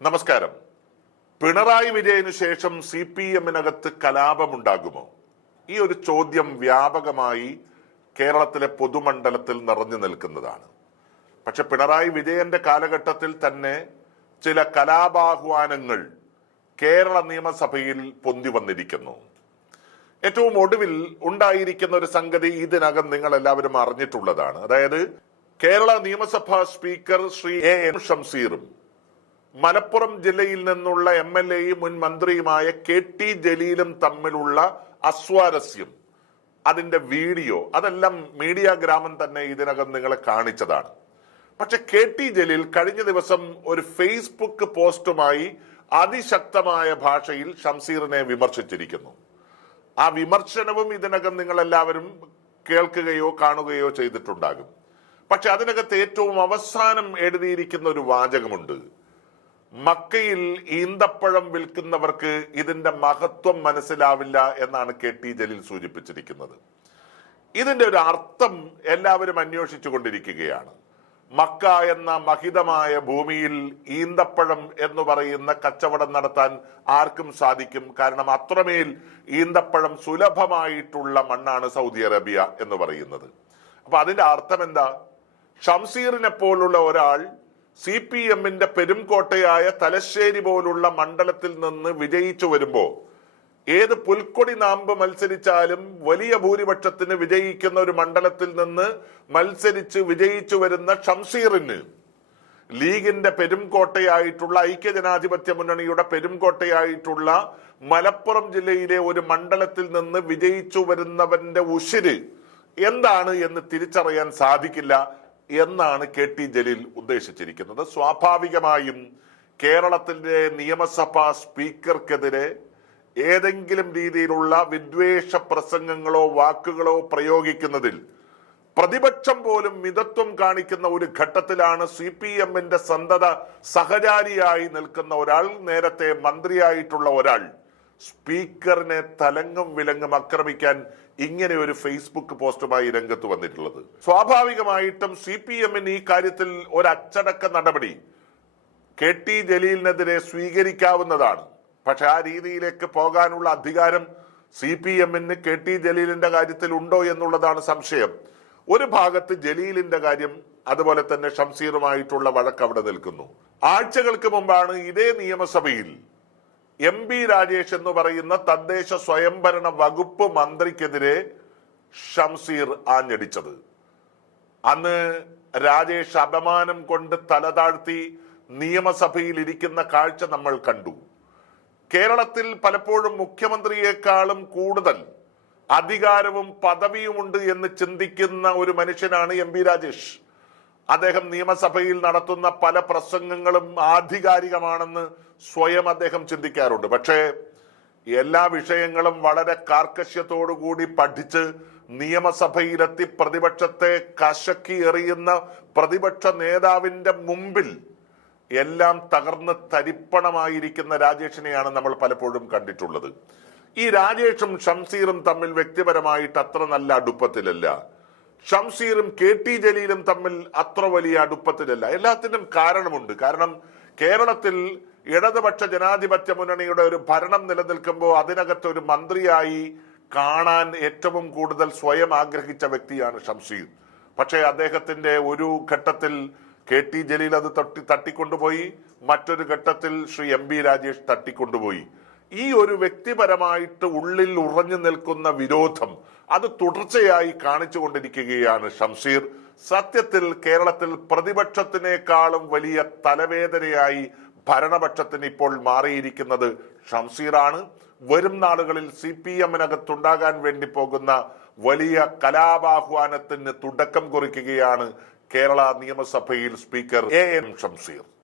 നമസ്കാരം. പിണറായി വിജയന് ശേഷം CPM-നകത്ത് കലാപമുണ്ടാകുമോ? ഈ ഒരു ചോദ്യം വ്യാപകമായി കേരളത്തിലെ പൊതുമണ്ഡലത്തിൽ നിറഞ്ഞു നിൽക്കുന്നതാണ്. പക്ഷെ പിണറായി വിജയന്റെ കാലഘട്ടത്തിൽ തന്നെ ചില കലാപാഹ്വാനങ്ങൾ കേരള നിയമസഭയിൽ പൊന്തി വന്നിരിക്കുന്നു. ഏറ്റവും ഒടുവിൽ ഉണ്ടായിരിക്കുന്ന ഒരു സംഗതി ഇതിനകം നിങ്ങൾ എല്ലാവരും അറിഞ്ഞിട്ടുള്ളതാണ്. അതായത് കേരള നിയമസഭാ സ്പീക്കർ ശ്രീ A.N. ഷംസീറും മലപ്പുറം ജില്ലയിൽ നിന്നുള്ള MLA-യും മുൻ മന്ത്രിയുമായ KT ജലീലും തമ്മിലുള്ള അസ്വാരസ്യം, അതിന്റെ വീഡിയോ, അതെല്ലാം മീഡിയ ഗ്രാമം തന്നെ ഇതിനകം നിങ്ങളെ കാണിച്ചതാണ്. പക്ഷെ KT ജലീൽ കഴിഞ്ഞ ദിവസം ഒരു ഫേസ്ബുക്ക് പോസ്റ്റുമായി അതിശക്തമായ ഭാഷയിൽ ഷംസീറിനെ വിമർശിച്ചിരിക്കുന്നു. ആ വിമർശനവും ഇതിനകം നിങ്ങൾ എല്ലാവരും കേൾക്കുകയോ കാണുകയോ ചെയ്തിട്ടുണ്ടാകും. പക്ഷെ അതിനകത്ത് ഏറ്റവും അവസാനം എഴുതിയിരിക്കുന്ന ഒരു വാചകമുണ്ട്. മക്കയിൽ ഈന്തപ്പഴം വിൽക്കുന്നവർക്ക് ഇതിന്റെ മഹത്വം മനസ്സിലാവില്ല എന്നാണ് KT ജലീൽ സൂചിപ്പിച്ചിരിക്കുന്നത്. ഇതിന്റെ ഒരു അർത്ഥം എല്ലാവരും അന്വേഷിച്ചു കൊണ്ടിരിക്കുകയാണ്. മക്ക എന്ന മഹിതമായ ഭൂമിയിൽ ഈന്തപ്പഴം എന്ന് പറയുന്ന കച്ചവടം നടത്താൻ ആർക്കും സാധിക്കും. കാരണം അത്രമേൽ ഈന്തപ്പഴം സുലഭമായിട്ടുള്ള മണ്ണാണ് സൗദി അറേബ്യ എന്ന് പറയുന്നത്. അപ്പൊ അതിന്റെ അർത്ഥം എന്താ? ഷംസീറിനെ പോലുള്ള ഒരാൾ CPM-ന്റെ പെരുംകോട്ടയായ തലശ്ശേരി പോലുള്ള മണ്ഡലത്തിൽ നിന്ന് വിജയിച്ചു വരുമ്പോ, ഏത് പുൽക്കൊടി നാമ്പ് മത്സരിച്ചാലും വലിയ ഭൂരിപക്ഷത്തിന് വിജയിക്കുന്ന ഒരു മണ്ഡലത്തിൽ നിന്ന് മത്സരിച്ച് വിജയിച്ചു വരുന്ന ഷംസീറിന് ലീഗിന്റെ പെരുംകോട്ടയായിട്ടുള്ള ഐക്യജനാധിപത്യ മുന്നണിയുടെ പെരുംകോട്ടയായിട്ടുള്ള മലപ്പുറം ജില്ലയിലെ ഒരു മണ്ഡലത്തിൽ നിന്ന് വിജയിച്ചു വരുന്നവന്റെ ഉശിര് എന്താണ് എന്ന് തിരിച്ചറിയാൻ സാധിക്കില്ല എന്നാണ് KT ജലീൽ ഉദ്ദേശിച്ചിരിക്കുന്നത്. സ്വാഭാവികമായും കേരളത്തിന്റെ നിയമസഭാ സ്പീക്കർക്കെതിരെ ഏതെങ്കിലും രീതിയിലുള്ള വിദ്വേഷ പ്രസംഗങ്ങളോ വാക്കുകളോ പ്രയോഗിക്കുന്നതിൽ പ്രതിപക്ഷം പോലും മിതത്വം കാണിക്കുന്ന ഒരു ഘട്ടത്തിലാണ് CPM-ന്റെ സന്തത സഹചാരിയായി നിൽക്കുന്ന ഒരാൾ, നേരത്തെ മന്ത്രിയായിട്ടുള്ള ഒരാൾ, സ്പീക്കറിനെ തലങ്ങും വിലങ്ങും ആക്രമിക്കാൻ ഇങ്ങനെ ഒരു ഫേസ്ബുക്ക് പോസ്റ്റുമായി രംഗത്ത് വന്നിട്ടുള്ളത്. സ്വാഭാവികമായിട്ടും CPM-ന് ഈ കാര്യത്തിൽ ഒരു അച്ചടക്ക നടപടി KT ജലീലിനെതിരെ സ്വീകരിക്കാവുന്നതാണ്. പക്ഷെ ആ രീതിയിലേക്ക് പോകാനുള്ള അധികാരം CPM-ന് KT ജലീലിന്റെ കാര്യത്തിൽ ഉണ്ടോ എന്നുള്ളതാണ് സംശയം. ഒരു ഭാഗത്ത് ജലീലിന്റെ കാര്യം, അതുപോലെ തന്നെ ഷംസീറുമായിട്ടുള്ള വഴക്ക് അവിടെ നിൽക്കുന്നു. ആഴ്ചകൾക്ക് മുമ്പാണ് ഇതേ നിയമസഭയിൽ MP രാജേഷ് എന്ന് പറയുന്ന തദ്ദേശ സ്വയംഭരണ വകുപ്പ് മന്ത്രിക്കെതിരെ ഷംസീർ ആഞ്ഞടിച്ചത്. അന്ന് രാജേഷ് അപമാനം കൊണ്ട് തലതാഴ്ത്തി നിയമസഭയിൽ ഇരിക്കുന്ന കാഴ്ച നമ്മൾ കണ്ടു. കേരളത്തിൽ പലപ്പോഴും മുഖ്യമന്ത്രിയെക്കാളും കൂടുതൽ അധികാരവും പദവിയുമുണ്ട് എന്ന് ചിന്തിക്കുന്ന ഒരു മനുഷ്യനാണ് MP രാജേഷ്. അദ്ദേഹം നിയമസഭയിൽ നടത്തുന്ന പല പ്രസംഗങ്ങളും ആധികാരികമാണെന്ന് സ്വയം അദ്ദേഹം ചിന്തിക്കാറുണ്ട്. പക്ഷേ എല്ലാ വിഷയങ്ങളും വളരെ കാർക്കശ്യത്തോടുകൂടി പഠിച്ച് നിയമസഭയിലെത്തി പ്രതിപക്ഷത്തെ കശക്കി എറിയുന്ന പ്രതിപക്ഷ നേതാവിന്റെ മുമ്പിൽ എല്ലാം തകർന്ന് തരിപ്പണമായിരിക്കുന്ന രാജേഷിനെയാണ് നമ്മൾ പലപ്പോഴും കണ്ടിട്ടുള്ളത്. ഈ രാജേഷും ഷംസീറും തമ്മിൽ വ്യക്തിപരമായിട്ട് അത്ര നല്ല അടുപ്പത്തിലല്ല. ഷംസീറും KT ജലീലും തമ്മിൽ അത്ര വലിയ അടുപ്പത്തിലല്ല. എല്ലാത്തിനും കാരണമുണ്ട്. കാരണം കേരളത്തിൽ ഇടതുപക്ഷ ജനാധിപത്യ മുന്നണിയുടെ ഒരു ഭരണം നിലനിൽക്കുമ്പോൾ അതിനകത്ത് ഒരു മന്ത്രിയായി കാണാൻ ഏറ്റവും കൂടുതൽ സ്വയം ആഗ്രഹിച്ച വ്യക്തിയാണ് ഷംസീർ. പക്ഷേ അദ്ദേഹത്തിന്റെ ഒരു ഘട്ടത്തിൽ KT ജലീൽ അത് തട്ടിക്കൊണ്ടുപോയി, മറ്റൊരു ഘട്ടത്തിൽ ശ്രീ MP രാജേഷ് തട്ടിക്കൊണ്ടുപോയി. ഈ ഒരു വ്യക്തിപരമായിട്ട് ഉള്ളിൽ ഉറഞ്ഞു നിൽക്കുന്ന വിരോധം അത് തുടർച്ചയായി കാണിച്ചു കൊണ്ടിരിക്കുകയാണ് ഷംസീർ. സത്യത്തിൽ കേരളത്തിൽ പ്രതിപക്ഷത്തിനേക്കാളും വലിയ തലവേദനയായി ഭരണപക്ഷത്തിന് ഇപ്പോൾ മാറിയിരിക്കുന്നത് ഷംസീറാണ്. വരും നാളുകളിൽ CPM-നകത്തുണ്ടാകാൻ വേണ്ടി പോകുന്ന വലിയ കലാപാഹ്വാനത്തിന് തുടക്കം കുറിക്കുകയാണ് കേരള നിയമസഭയിൽ സ്പീക്കർ A.N. ഷംസീർ.